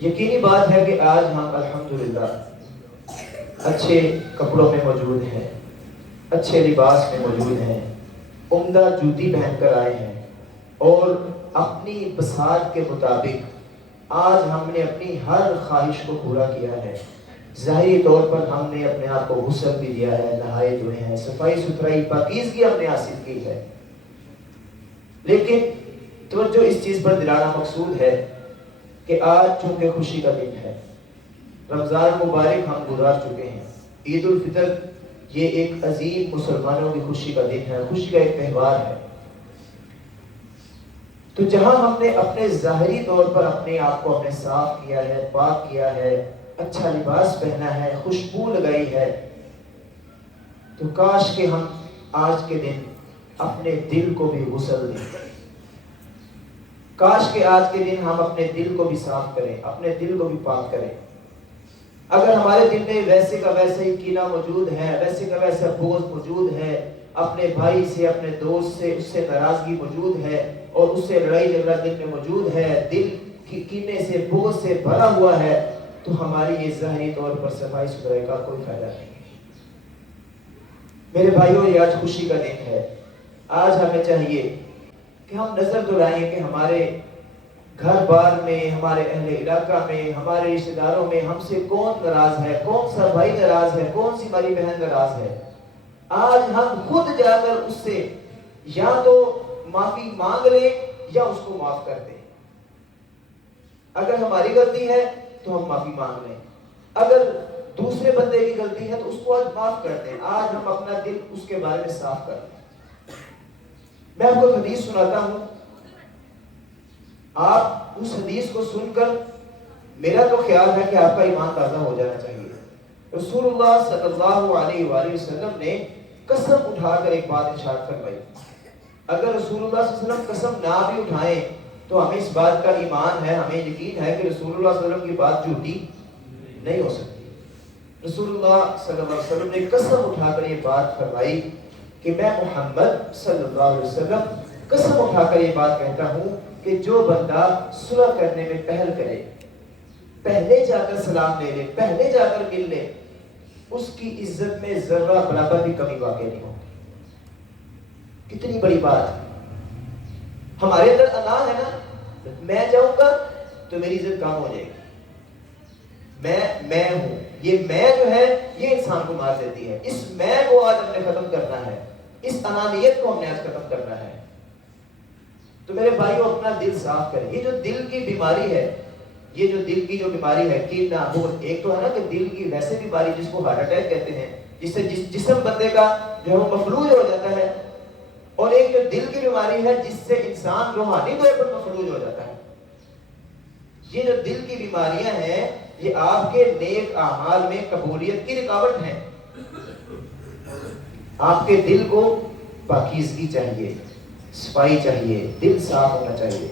یقینی بات ہے کہ آج ہم الحمدللہ اچھے کپڑوں میں موجود ہیں، اچھے لباس میں موجود ہیں، عمدہ جوتی پہن کر آئے ہیں، اور اپنی بساط کے مطابق آج ہم نے اپنی ہر خواہش کو پورا کیا ہے۔ ظاہری طور پر ہم نے اپنے آپ کو غسل بھی دیا ہے، نہائے دھوئے ہیں، صفائی ستھرائی پاکیزگی ہم نے حاصل کی ہے، لیکن توجہ اس چیز پر دلانا مقصود ہے کہ آج چونکہ خوشی کا دن ہے، رمضان مبارک ہم گزار چکے ہیں، عید الفطر یہ ایک عظیم مسلمانوں کی خوشی کا دن ہے، خوشی کا ایک تہوار ہے۔ تو جہاں ہم نے اپنے ظاہری طور پر اپنے آپ کو اپنے صاف کیا ہے، پاک کیا ہے، اچھا لباس پہنا ہے، خوشبو لگائی ہے، تو کاش کہ ہم آج کے دن اپنے دل کو بھی غسل دیں، کاش کہ آج کے دن ہم اپنے دل کو بھی صاف کریں، اپنے دل کو بھی پاک کریں۔ اگر ہمارے دل میں ویسے کا ویسے ہی کینہ موجود ہے، ویسے کا ویسا بغض موجود ہے، اپنے بھائی سے، اپنے دوست سے، اس سے ناراضگی موجود ہے، اور اس سے لڑائی جھگڑا دل میں موجود ہے، دل کی کینے سے، بغض سے بھرا ہوا ہے، تو ہماری یہ ظاہری طور پر صفائی ستھرائی کا کوئی فائدہ نہیں۔ میرے بھائیوں، یہ آج خوشی کا دن ہے۔ آج ہمیں چاہیے کہ ہم نظر دلائیں کہ ہمارے گھر بار میں، ہمارے اہل علاقہ میں، ہمارے رشتہ داروں میں ہم سے کون ناراض ہے، کون سا بھائی ناراض ہے، کون سی ہماری بہن ناراض ہے۔ آج ہم خود جا کر اس سے یا تو معافی مانگ لیں یا اس کو معاف کر دیں۔ اگر ہماری غلطی ہے تو ہم معافی مانگ لیں، اگر دوسرے بندے کی غلطی ہے تو اس کو آج معاف کر دیں۔ آج ہم اپنا دل اس کے بارے میں صاف کر دیں۔ میں آپ کو حدیث سناتا ہوں، آپ اس حدیث کو سن کر میرا تو خیال ہے کہ آپ کا ایمان تازہ ہو جانا چاہیے۔ رسول اللہ صلی اللہ علیہ وآلہ وسلم نے قسم اٹھا کر ایک بات ارشاد فرمائی۔ اگر رسول اللہ صلی اللہ علیہ وسلم قسم نہ بھی اٹھائیں تو ہمیں اس بات کا ایمان ہے، ہمیں یقین ہے کہ رسول اللہ صلی اللہ علیہ وسلم کی بات جھوٹی نہیں ہو سکتی۔ رسول اللہ صلی اللہ علیہ وسلم نے قسم اٹھا کر یہ بات فرمائی کہ میں محمد صلی اللہ علیہ وسلم قسم اٹھا کر یہ بات کہتا ہوں کہ جو بندہ صلح کرنے میں پہل کرے، پہلے جا کر سلام لے لے، پہلے جا کر مل لے، اس کی عزت میں ذرہ برابر بھی کمی واقع نہیں ہوگی۔ کتنی بڑی بات ہے۔ ہمارے اندر انا ہے نا، میں جاؤں گا تو میری عزت کم ہو جائے گی، میں ہوں، یہ میں جو ہے یہ انسان کو مار دیتی ہے۔ اس میں کو آج ہم نے ختم کرنا ہے، اس انانیت کو ہم نے آج ختم کرنا ہے۔ تو میرے بھائیو، اپنا دل صاف کریں۔ یہ جو دل کی بیماری ہے، یہ جو دل کی جو بیماری ہے، کینہ، بغض، ایک تو ہے نا کہ دل کی ویسے بیماری جس کو ہارٹ اٹیک کہتے ہیں، جس سے جسم بندے کا جو ہے وہ مفلوج ہو جاتا ہے، اور ایک جو دل کی بیماری ہے جس سے انسان روحانی طور پر مفلوج ہو جاتا ہے۔ یہ جو دل کی بیماریاں ہیں، یہ آپ کے نیک اعمال میں قبولیت کی رکاوٹ ہیں۔ آپ کے دل کو پاکیزگی چاہیے، صفائی چاہیے، دل صاف ہونا چاہیے۔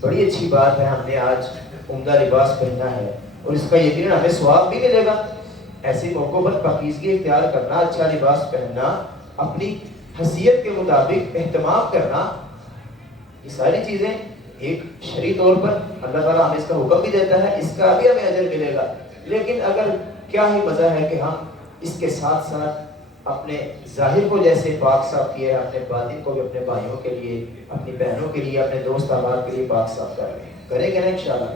بڑی اچھی بات ہے، ہم نے آج عمدہ لباس پہنا ہے، اور اس کا یقیناً ہمیں ثواب بھی ملے گا۔ ایسے موقعوں پر پاکیزگی اختیار کرنا، اچھا لباس پہننا، اپنی حیثیت کے مطابق اہتمام کرنا، یہ ساری چیزیں ایک شرعی طور پر اللہ تعالیٰ ہمیں اس کا حکم بھی دیتا ہے، اس کا بھی ہمیں اجر ملے گا۔ لیکن اگر کیا ہی مزہ ہے کہ ہم اس کے ساتھ ساتھ اپنے ظاہر کو جیسے پاک صاف کیا ہے، اپنے باطن کو بھی اپنے بھائیوں کے لیے، اپنی بہنوں کے لیے، اپنے دوست احباب کے لیے پاک صاف کر رہے ہیں۔ کریں گے نا انشاءاللہ؟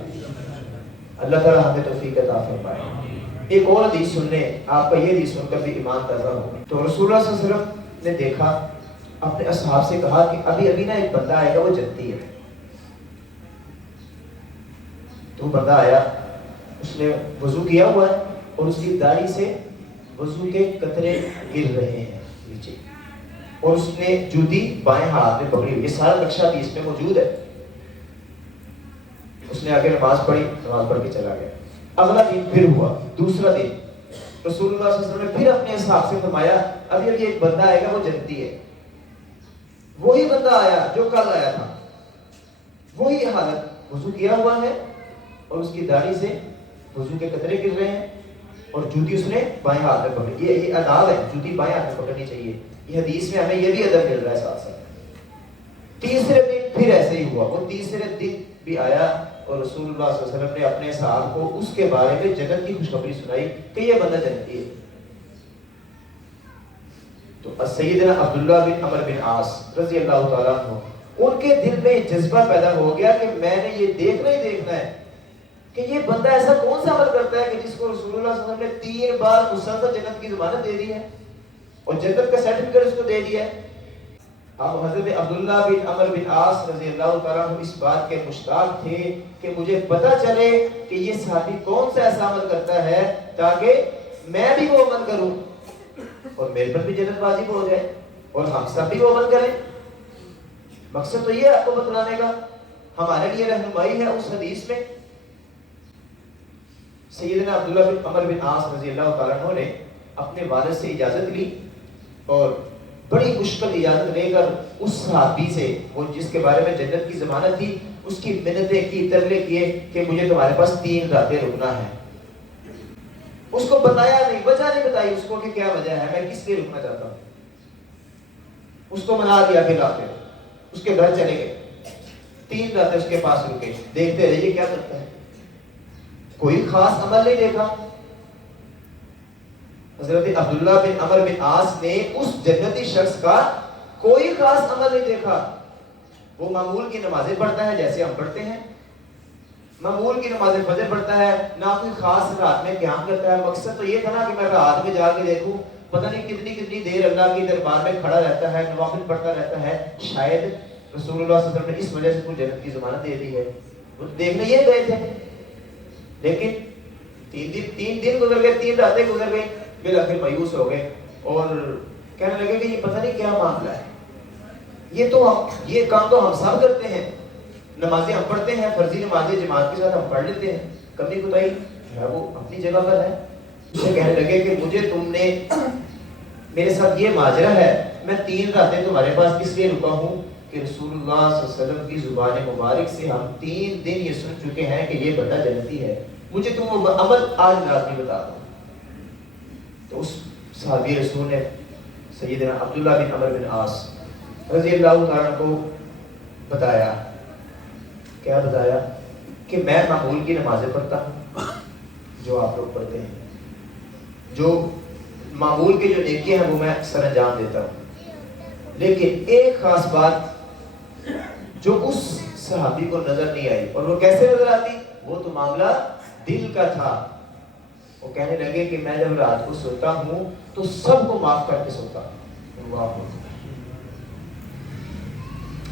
اللہ تعالیٰ ہمیں توفیق عطا فرمائے۔ ایک اور حدیث سن لیں، آپ کا یہ حدیث سن کر بھی ایمان تازہ ہو۔ تو رسول اللہ صلی اللہ علیہ وسلم نے دیکھا، اپنے اصحاب سے کہا کہ ابھی نا ایک بندہ آئے گا، وہ جنتی ہے۔ تو بندہ آیا، اس نے وضو کیا ہوا ہے، اور اس کی داڑھی سے وضو کے قطرے گر رہے ہیں نیچے، اور اس نے جوتی بائیں ہاتھ میں پکڑی ہوئی۔ یہ سارا نقشہ بھی اس میں موجود ہے۔ اس نے آگے نماز پڑھی، نماز پڑھ کے چلا گیا۔ اگلا دن پھر ہوا، دوسرا دن، رسول اللہ صلی اللہ علیہ وسلم نے پھر اپنے اصحاب سے فرمایا ابھی ایک بندہ آئے گا، وہ جنتی ہے۔ وہی بندہ آیا جو کل آیا تھا، وہی حالت، وضو کیا ہوا ہے اور اس کی داڑھی سے وضو کے قطرے گر رہے ہیں، اور جوتی اس نے بائیں ہاتھ میں پکڑی۔ یہ آداب ہے، جوتی بائیں ہاتھ میں پکڑنی چاہیے۔ یہ حدیث میں ہمیں یہ بھی ادب مل رہا ہے ساتھ ساتھ۔ تیسرے دن پھر ایسے ہی ہوا، وہ تیسرے دن بھی آیا اور رسول اللہ صلی اللہ علیہ وسلم نے اپنے صحابہ کو اس کے بارے میں جنت کی خوشخبری سنائی کہ یہ بندہ جنتی ہے. تو سیدنا عبداللہ بن عمر بن عاص رضی اللہ تعالیٰ عنہ ان کے دل میں جذبہ پیدا ہو گیا کہ میں نے یہ دیکھنا ہی دیکھنا ہے کہ یہ بندہ ایسا کون سا عمل کرتا ہے کہ جس کو رسول اللہ صلی اللہ علیہ وسلم نے 3 بار مسلسل جنت کی ضمانت دے دی ہے اور جنت کا سرٹیفکیٹ اس کو دے دیا ہے. اب حضرت عبداللہ بن عمر بن عاص رضی اللہ تعالیٰ عنہ اس بات کے مشتاق تھے کہ مجھے پتہ چلے کہ یہ صحابی کون سا ایسا عمل کرتا ہے تاکہ میں بھی وہ عمل کروں اور میرے پر بھی جنت واجب ہو جائے اور ہم سب بھی وہ عمل کریں. مقصد تو یہ ہے آپ کو بتلانے کا, ہمارے لیے رہنمائی ہے اس حدیث میں. سیدنا عبداللہ بن عمر بن عاص رضی اللہ تعالیٰ عنہ نے اپنے والد سے اجازت لی اور بڑی مشکل اجازت لے کر اس صحابی سے, وہ جس کے بارے میں جنت کی ضمانت تھی, اس کی منتیں کی, ترلے کیے کہ مجھے تمہارے پاس 3 راتیں رکنا ہے. اس کو بتایا نہیں, وجہ نہیں بتائی اس کو کہ کیا وجہ ہے, میں کس لیے رکنا چاہتا ہوں. اس کو منا دیا پھر راتیں, اس کے گھر چلے گئے, 3 راتیں اس کے پاس رکے, دیکھتے رہیے کیا کرتا ہے. کوئی خاص عمل نہیں دیکھا. حضرت عبداللہ بن عمر بن عاص نے اس جنتی شخص کا کوئی خاص عمل نہیں دیکھا. وہ معمول کی نمازیں پڑھتا ہے جیسے ہم پڑھتے ہیں, معمول کی نماز فجر پڑھتا ہے, نہ کوئی خاص رات میں قیام کرتا ہے. مقصد تو یہ تھا نا کہ میں رات میں جا کے دیکھوں, پتہ نہیں کتنی دیر اللہ کی دربار میں کھڑا رہتا ہے, نوافل پڑھتا رہتا ہے. شاید رسول اللہ صلی اللہ علیہ وسلم نے اس وجہ سے کوئی جنت کی ضمانت دے دی ہے. وہ دیکھنے یہ گئے تھے, لیکن 3 دن گزر گئے, 3 راتیں گزر گئی, بالآخر مایوس ہو گئے اور کہنے لگے کہ یہ پتہ نہیں کیا معاملہ ہے. یہ کام تو ہم سب کرتے ہیں, نمازیں ہم پڑھتے ہیں, فرضی نمازیں جماعت کے ساتھ ہم پڑھ لیتے ہیں, کمی کوتاہی ہے وہ اپنی جگہ پر ہے. اسے کہنے لگے کہ مجھے تم نے میرے ساتھ یہ ماجرا ہے, میں 3 راتیں تمہارے پاس اس لیے رکا ہوں کہ رسول اللہ صلی اللہ علیہ وسلم کی زبان مبارک سے ہم 3 دن یہ سن چکے ہیں کہ یہ بندہ جنتی ہے, مجھے تم وہ عمل آج رات میں بتا دو. تو اس صحابی رسول نے سیدنا عبداللہ بن عمر بن عاص رضی اللہ تعالیٰ کو بتایا. کیا بتایا؟ کہ میں معمول کی نمازیں پڑھتا ہوں جو آپ لوگ پڑھتے ہیں, جو معمول کے جو نیکیاں ہیں وہ میں سر انجام دیتا ہوں, لیکن ایک خاص بات جو اس صحابی کو نظر نہیں آئی. اور وہ کیسے نظر آتی؟ وہ تو معاملہ دل کا تھا. وہ کہنے لگے کہ میں جب رات کو سوتا ہوں تو سب کو معاف کر کے سوتا ہوں,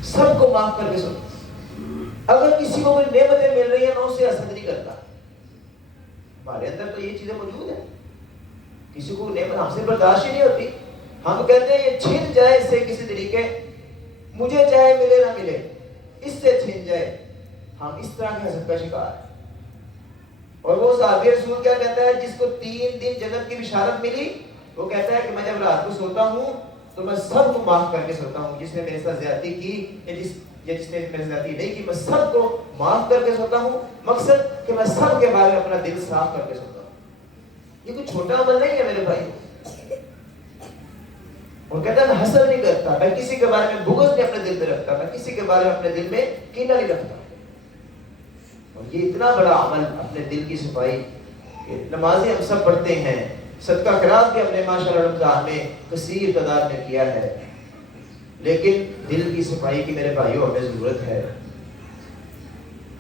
سب کو معاف کر کے سوتا ہوں. اگر کسی کو کوئی نعمتیں مل رہی ہیں میں اسے حسد نہیں کرتا. ہمارے اندر تو یہ چیزیں موجود ہیں, کسی کو نعمت ہم سے برداشت ہی نہیں ہوتی. ہم کہتے ہیں یہ چھن جائے اس سے کسی طریقے, مجھے چاہے ملے نہ ملے, اس سے چھن جائے. ہم اس طرح کے حسد کا شکار ہیں. اور وہ صحابی رسول کیا کہتا ہے جس کو 3 دن جنت کی بشارت ملی, وہ کہتا ہے کہ میں جب رات کو سوتا ہوں تو میں سب کو معاف کر کے سوتا ہوں. جس نے میرے ساتھ زیادتی کی یا جس نے میرے ساتھ زیادتی نہیں کی, میں سب کو معاف کر کے سوتا ہوں. مقصد کہ میں سب کے بارے میں اپنا دل صاف کر کے سوتا ہوں. یہ کوئی چھوٹا عمل نہیں ہے میرے بھائی. اور کہتا ہے میں حسد نہیں کرتا, میں کسی کے بارے میں بغض نہیں اپنے دل میں رکھتا, میں کسی کے بارے میں اپنے دل میں کینہ نہیں رکھتا. اور یہ اتنا بڑا عمل اپنے دل کی صفائی. نمازیں ہم سب پڑھتے ہیں, صدقہ خیرات بھی ہم نے ماشاءاللہ رمضان میں کثیر تعداد میں کیا ہے, لیکن دل کی صفائی کی میرے بھائیوں ہمیں ضرورت ہے.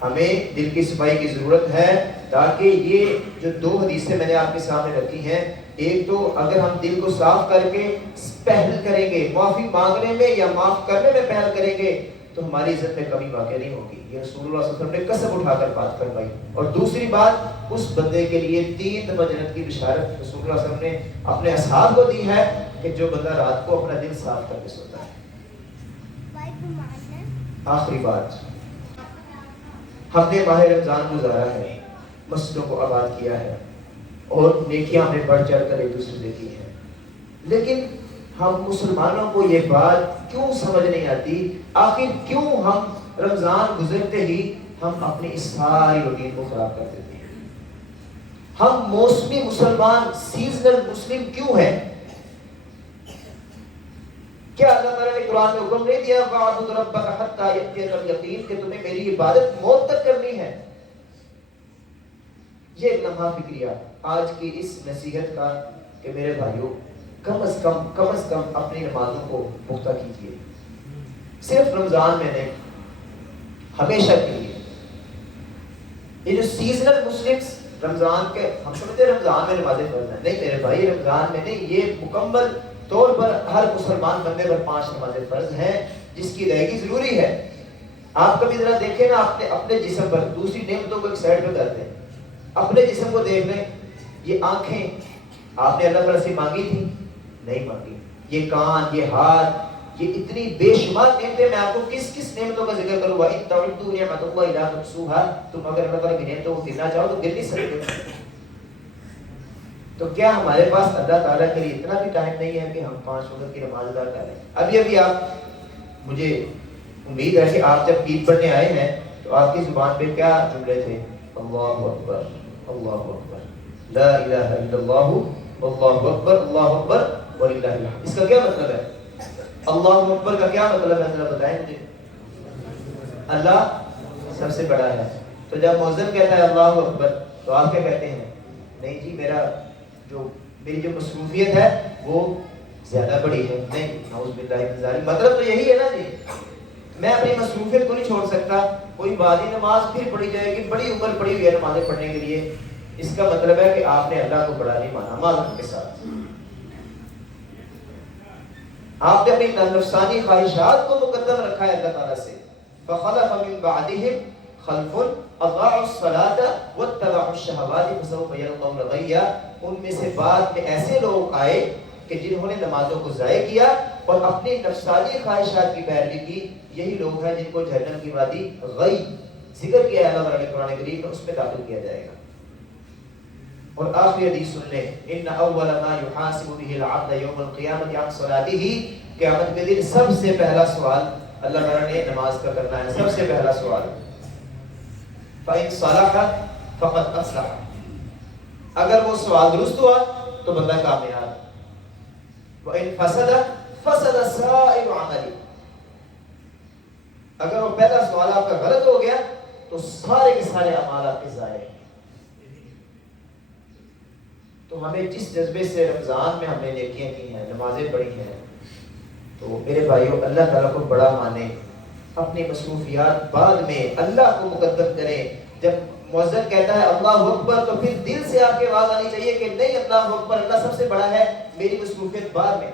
ہمیں دل کی صفائی کی ضرورت ہے تاکہ یہ جو 2 حدیثیں میں نے آپ کے سامنے رکھی ہیں, ایک تو اگر ہم دل کو صاف کر کے پہل کریں گے, معافی مانگنے میں یا معاف کرنے میں پہل کریں گے تو ہماری عزت میں کمی واقع نہیں ہوگی. یہ رسول اللہ صلی اللہ علیہ وسلم نے قسم اٹھا کر بات فرمائی. اور دوسری بات, اس بندے کے لیے 3 دفعہ جنت کی بشارت رسول اللہ صلی اللہ علیہ وسلم نے اپنے اصحاب کو دی ہے کہ جو بندہ رات کو اپنا دل صاف کر کے سوتا ہے. آخری بات, ہم نے ماہ رمضان گزارا ہے, مسجدوں کو آباد کیا ہے اور نیکیاں ہم نے بڑھ چڑھ کر ایک دوسرے سے کی ہیں, لیکن ہم مسلمانوں کو یہ بات کیوں سمجھ نہیں آتی؟ آخر کیوں ہم رمضان گزرتے ہی ہم اپنی اس ساری روٹین کو خراب کر دیتے ہیں؟ ہم موسمی مسلمان, سیزنل مسلم کیوں ہیں؟ کیا اللہ تعالیٰ نے قرآن میں حکم نہیں دیا وَاعْبُدْ رَبَّكَ حَتَّىٰ يَأْتِيَكَ الْيَقِينُ کہ تمہیں میری عبادت موت تک کرنی ہے؟ یہ ایک لمحہ فکریہ آج کی اس نصیحت کا کہ میرے بھائیوں کم از کم اپنی نمازوں کو پختہ کیجیے، صرف رمضان میں نہیں، ہمیشہ کے لیے۔ یہ جو سیزنل مسلمز رمضان کے، ہم سمجھتے ہیں رمضان میں نمازیں فرض ہیں، نہیں میرے بھائی، رمضان میں نہیں، یہ مکمل طور پر ہر مسلمان بندے پر 5 نمازیں فرض ہیں جس کی ادائیگی ضروری ہے۔ آپ کبھی ذرا دیکھیں نا اپنے جسم پر، دوسری نعمتوں کو ایک سائڈ پہ کرتے ہیں، اپنے جسم کو دیکھ لیں۔ یہ آنکھیں آپ نے اللہ تعالیٰ سے مانگی تھی؟ نہیں مانگی۔ یہ کان، یہ ہاتھ، یہ اتنی بے شمار نعمتیں، میں آپ کو کس کس نعمتوں کا ذکر کروں؟ وَإِن تَعُدُّوا نِعْمَتَ اللَّهِ لَا تُحْصُوهَا، تم اگر اللہ تعالیٰ کی نعمتوں کو گننا چاہو تو گر نہیں سکتے۔ تو کیا ہمارے پاس اللہ تعالیٰ کے لیے اتنا بھی ٹائم نہیں ہے کہ ہم 5 وقت کی نماز ادا کریں؟ ابھی آپ، مجھے امید ہے کہ آپ جب عید پڑھنے آئے ہیں تو آپ کی زبان پہ کیا جملے تھے؟ اللہ اکبر، اللہ اکبر، لا الہ الا اللہ، اللہ اکبر، اللہ اکبر وللہ الحمد۔ اس کا کیا مطلب ہے؟ اللہ اکبر کا کیا مطلب ہے ذرا بتائیں مجھے۔ اللہ سب سے بڑا ہے۔ تو جب مؤذن کہتا ہے اللہ اکبر تو آپ کیا کہتے ہیں؟ نہیں جی، میری جو مصروفیت ہے وہ زیادہ بڑی ہے۔ نہیں، نعوذ باللہ من ذالک، مطلب تو یہی ہے نا جی، میں اپنی مصروفیت کو نہیں چھوڑ سکتا۔ کوئی بعدی نماز پھر پڑھی جائے گی، بڑی عمر پڑی ہوئی ہے نمازیں پڑھنے کے لیے، اس کا مطلب ہے کہ آپ نے اللہ کو بڑا نہیں مانا معلوم کے ساتھ۔ آپ نے اپنی نفسانی خواہشات کو مقدم رکھا ہے اللہ تعالیٰ سے۔ فخلف من بعدهم خلف اضاعوا الصلاة واتبعوا الشهوات فسوف يلقون غيا۔ ان میں سے بعد میں ایسے لوگ آئے کہ جنہوں نے نمازوں کو ضائع کیا اور اپنی نفسانی خواہشات کی پیروی کی، یہی لوگ ہیں جن کو جہنم کی وادی غی ذکر کیا ہے اللہ تعالیٰ نے قرآن کریم میں، اس میں داخل کیا جائے گا۔ اور آخری حدیث سن لیں، ان اول ما يحاسب به العبد يوم القيامة عن صلاته، قیامت کے دن سب سے پہلا سوال اللہ تعالیٰ نے نماز کا کرنا ہے، سب سے پہلا سوال۔ فإن صلح فقد أفلح، اگر وہ سوال درست ہوا تو بندہ کامیاب، وإن فسد فسد سائر عمله، اگر وہ پہلا سوال آپ کا غلط ہو گیا تو سارے کے سارے اعمال آپ کے ضائع ہیں۔ تو ہمیں جس جذبے سے رمضان میں ہم نے نیکیاں کی ہیں، نمازیں پڑھی ہیں، تو میرے بھائیوں اللہ تعالیٰ کو بڑا مانیں، اپنی مصروفیات بعد میں اللہ کو مقدم کریں۔ جب مؤذن کہتا ہے اللہ اکبر تو پھر دل سے آپ کی آواز آنی چاہیے کہ نہیں، اللہ اکبر، اللہ سب سے بڑا ہے، میری مصروفیت بعد میں،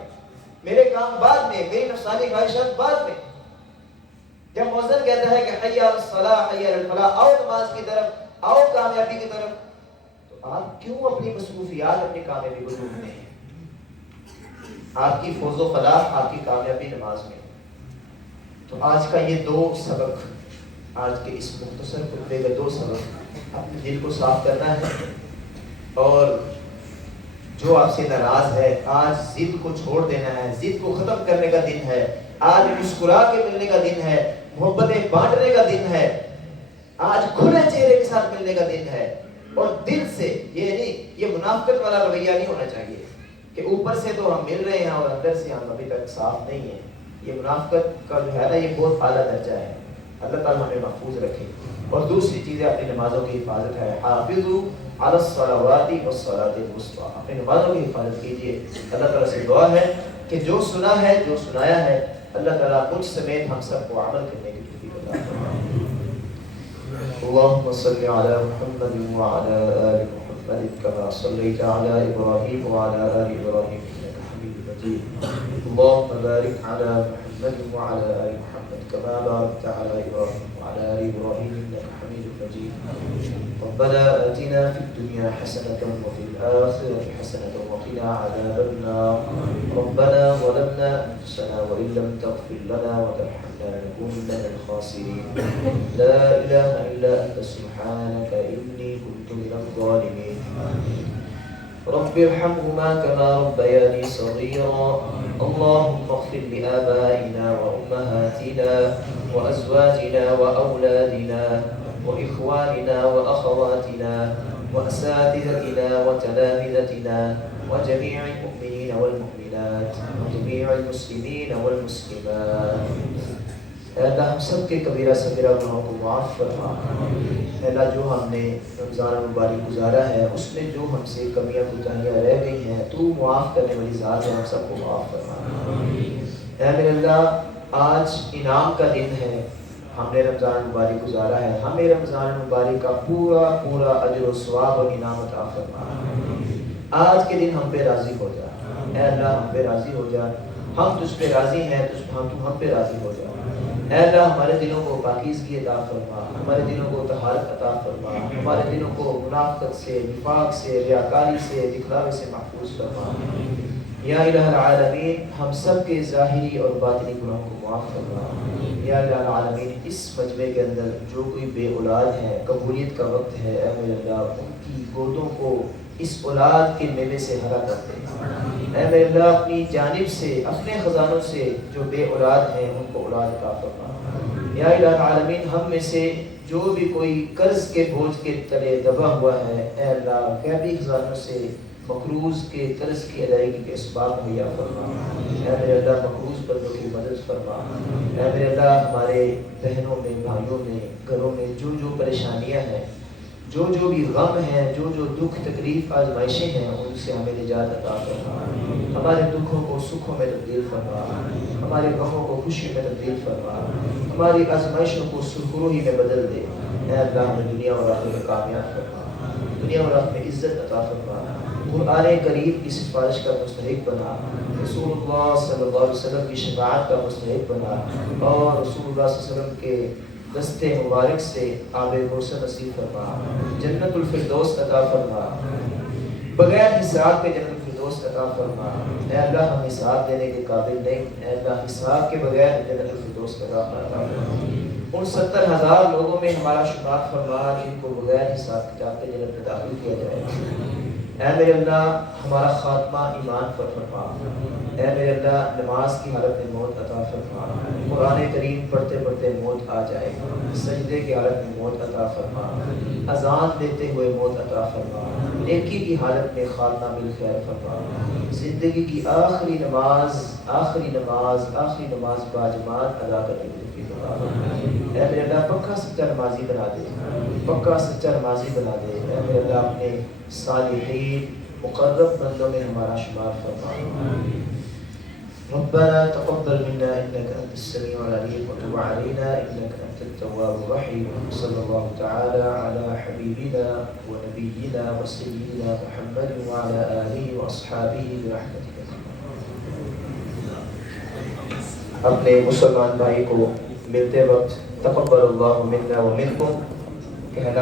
میرے کام بعد میں، میری نفسانی خواہشات بعد میں۔ جب مؤذن کہتا ہے کہ حی علی الصلاۃ حی علی الفلاح، آؤ نماز کی طرف، آؤ کامیابی کی طرف، تو آپ کیوں اپنی مصروفیات اپنی کامیابی کو ڈھونڈتے ہیں؟ آپ کی فوز و فلاح، آپ کی کامیابی نماز میں۔ تو آج کا یہ 2 سبق، آج کے اس مختصر خطبے کا 2 سبق، اپنے دل کو صاف کرنا ہے، اور جو آپ سے ناراض ہے آج ضد کو چھوڑ دینا ہے، ضد کو ختم کرنے کا دن ہے، آج مسکرا کے ملنے کا دن ہے، محبتیں بانٹنے کا دن ہے، آج کھلے چہرے کے ساتھ ملنے کا دن ہے، اور دل سے، یہ نہیں، یہ منافقت والا رویہ نہیں ہونا چاہیے کہ اوپر سے تو ہم مل رہے ہیں اور اندر سے ہم ابھی تک صاف نہیں ہیں۔ یہ منافقت کا جو ہے نا، یہ بہت اعلیٰ درجہ ہے، اللہ تعالیٰ ہمیں محفوظ رکھے۔ اور دوسری چیز اپنی نمازوں کی حفاظت ہے، حافظوا علی الصلوات والصلاۃ الوسطیٰ، اپنی نمازوں کی حفاظت کیجیے۔ اللہ تعالیٰ سے دعا ہے کہ جو سنا ہے، جو سنایا ہے، اللہ تعالیٰ مجھ سمیت ہم سب کو عمل کرنے کی توفیق عطا فرمائے۔ اللهم صل على محمد وعلى آل محمد كما صليت على إبراهيم وعلى آل إبراهيم إنك حميد مجيد۔ اللهم بارك على محمد وعلى آل محمد كما باركت على إبراهيم وعلى آل إبراهيم إنك حميد مجيد۔ ربنا آتنا في الدنيا حسنة وفي الآخرة حسنة وقنا عذاب النار۔ ربنا ظلمنا أنفسنا وإن لم تغفر لنا وترحمنا لنكونن من الخاسرين۔ لا إله إلا أنت سبحانك إني كنت من الظالمين۔ رب ارحمهما كما ربياني صغيرا۔ اللهم اغفر لآبائنا وأمهاتنا وأزواجنا وأولادنا وإخواننا وأخواتنا وأساتذتنا وتلامذتنا وجميع المؤمنين والمؤمنات وجميع المسلمين والمسلمات۔ اے اللہ ہم سب کے کبیرہ صغیرہ گناہوں کو معاف فرما۔ اے اللہ جو ہم نے رمضان مبارک گزارا ہے اس میں جو ہم سے کمیاں کوتاہیاں رہ گئی ہیں تو معاف کرنے والی ذات ہے، ہم سب کو معاف فرما۔ اے میرے اللہ آج انعام کا دن ہے، ہم نے رمضان مبارک گزارا ہے، ہمیں رمضان مبارک کا پورا پورا اجر و ثواب اور انعام عطا فرما۔ آج کے دن ہم پہ راضی ہو جا، اے اللہ ہم پہ راضی ہو جا، ہم تجھ پہ راضی ہیں، ہم پہ راضی ہو جا۔ اے اللہ ہمارے دلوں کو پاکیزگی عطا فرما، ہمارے دلوں کو طہارت عطا فرما، ہمارے دلوں کو منافقت سے، نفاق سے، ریاکاری سے، دکھلاوے سے محفوظ فرما۔ یا الہ العالمین ہم سب کے ظاہری اور باطنی گناہوں کو معاف فرما۔ یا الہ العالمین اس مجمع کے اندر جو کوئی بے اولاد ہے، قبولیت کا وقت ہے، اے میرے اللہ ان کی گودوں کو اس اولاد کے میوے سے ہرا کر دے۔ اے میرے اللہ اپنی جانب سے، اپنے خزانوں سے جو بے اولاد ہیں ان کو اولاد عطا فرما۔ یا الہ العالمین ہم میں سے جو بھی کوئی قرض کے بوجھ کے تلے دبا ہوا ہے، اے اللہ غیبی خزانوں سے مقروض کے قرض کی ادائیگی کے اسباب مہیا فرما۔ اے میرے اللہ مقروض بندوں کی مدد فرما۔ اے میرے اللہ ہمارے بہنوں میں، بھائیوں میں، گھروں میں جو پریشانیاں ہیں، جو بھی غم ہیں، جو دکھ تکلیف آزمائشیں ہیں ان سے ہمیں نجات عطا فرما۔ ہمارے دکھوں کو سکھوں میں تبدیل فرما، ہمارے غموں کو خوشی میں تبدیل فرما، ہماری آزمائشوں کو سرخروہی میں بدل دے۔ اے اللہ ہمیں دنیا اور آخرت میں کامیاب فرما، دنیا اور آخرت میں عزت عطا فرما۔ قرآن کریم کی سفارش کا مستحق بنا، رسول اللہ صلی اللہ علیہ وسلم کی شفاعت کا مستحق بنا، اور رسول اللہ صلی اللہ علیہ وسلم کے دستے مبارک سے آب کوثر نصیب فرما، جنت الفردوس عطا فرما، بغیر حساب کے جنت الفردوس عطا فرما۔ اے اللہ ہم حساب دینے کے قابل نہیں، اے اللہ حساب کے بغیر جنت الفردوس عطا فرما۔ ان 70,000 لوگوں میں ہمارا شمار فرما جن کو بغیر حساب کتاب کے جنت میں داخل کیا جائے گا۔ اے میرے اللہ ہمارا خاتمہ ایمان پر فرما۔ اے میرے اللہ نماز کی حالت میں موت عطا فرما، قرآن کریم پڑھتے پڑھتے موت آ جائے، سجدے کی حالت میں موت عطا فرما، اذان دیتے ہوئے موت عطا فرما، نیکی کی حالت میں خاتمہ بالخیر فرما، زندگی کی آخری نماز باجماعت ادا کرنے کی دعا۔ اے میرے اللہ پکا سچا نمازی بنا دے، پکا سچا نمازی بنا دے۔ اے میرے اللہ اپنے صالحین مقرب بندوں میں ہمارا شمار فرما۔ ربنا تقبل منا انك انت السميع العليم وتب علينا انك انت التواب الرحيم، صلى الله تعالى على حبيبنا ونبينا وسيدنا محمد وعلى اله واصحابه برحمتك۔ اپنے مسلمان بھائی کو ملتے وقت تقبل اللہ منا ومنکم کہنا